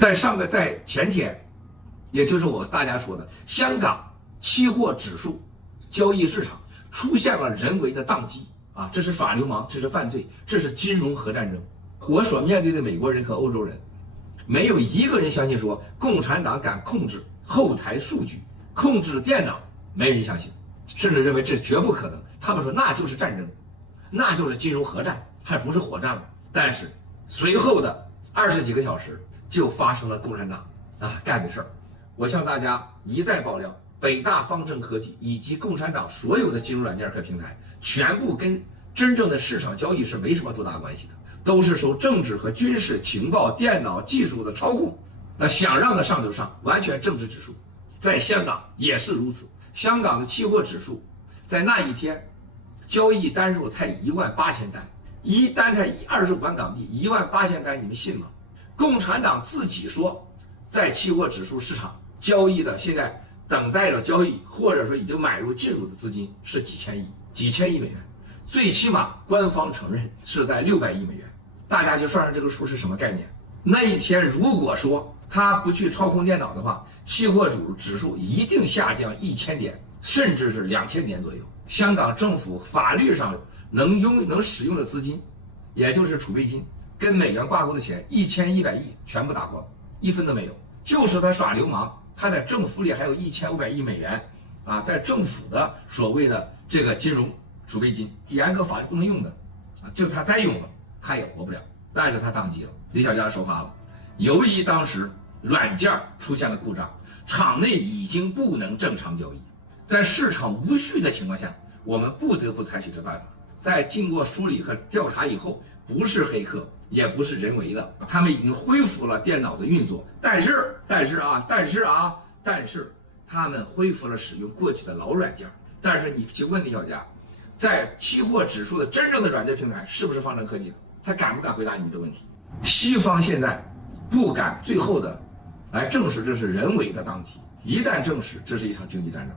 在前天，也就是大家说的香港期货指数交易市场出现了人为的宕机啊，这是耍流氓，这是犯罪，这是金融核战争。我所面对的美国人和欧洲人，没有一个人相信说共产党敢控制后台数据、控制电脑，没人相信，甚至认为这绝不可能。他们说那就是战争，那就是金融核战，还不是火战了。但是随后的20几个小时就发生了共产党干的事儿。我向大家一再爆料，北大方正科技以及共产党所有的金融软件和平台，全部跟真正的市场交易是没什么多大关系的，都是受政治和军事情报、电脑技术的操控。那想让它上就上，完全政治指数。在香港也是如此，香港的期货指数在那一天交易单数才18000单，一单才25万港币，18000单，你们信吗？共产党自己说，在期货指数市场交易的，现在等待着交易或者说已经进入的资金是几千亿美元，最起码官方承认是在600亿美元。大家就算上这个数是什么概念？那一天如果说他不去操控电脑的话，期货指数一定下降1000点，甚至是2000点左右。香港政府法律上能使用的资金，也就是储备金，跟美元挂钩的钱1100亿全部打光，一分都没有。就是他耍流氓，他在政府里还有1500亿美元在政府的所谓的这个金融储备金，严格法律不能用的就他再用了，他也活不了。但是他宕机了，李小加说话了，由于当时软件出现了故障，场内已经不能正常交易，在市场无序的情况下，我们不得不采取这办法。在经过梳理和调查以后，不是黑客，也不是人为的，他们已经恢复了电脑的运作。但是他们恢复了使用过去的老软件。但是你去问李小加，在期货指数的真正的软件平台是不是方正科技的？他敢不敢回答你这个问题？西方现在不敢最后的来证实这是人为的宕机，一旦证实，这是一场经济战争。